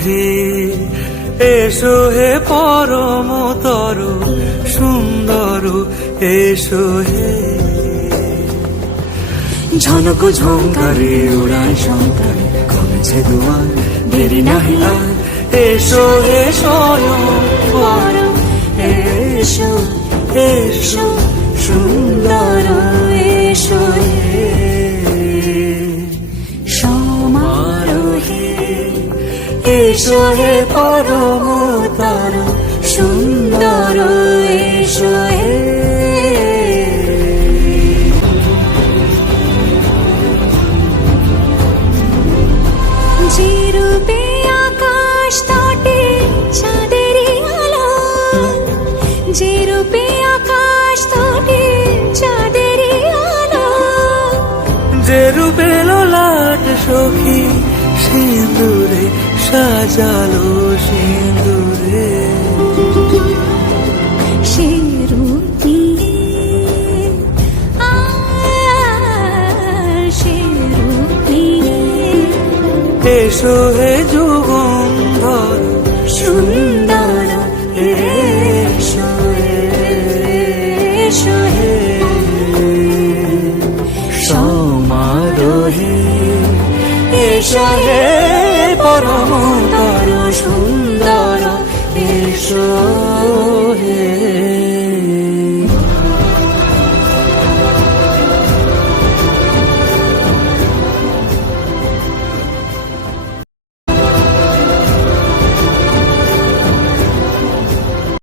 সমারোহে এসো হে পরমতর সুন্দর এসো হে। ঝনক ঝঙ্কারে উড়ায় শঙ্কারে কমেছে দুয়ার দেরি নাহি আর। এসো হে স্বয়ং বর এসো এসো সুন্দর এসো হে। সমারোহে এসো হে পরমতর সুন্দর এসো হে। যে রূপে আকাশ তটে চাঁদেরই আলো, যে রূপে আকাশ তটে চাঁদেরই আলো, যে রূপে ললাট সখী সিঁদুরে সাজালো সিঁদুরে। সে রূপ নিয়ে সে রূপ নিয়ে এসো হে যুগন্ধর সুন্দর এসো এসো হে। সমারোহে এসো হে পরমতর সুন্দর এসো হে।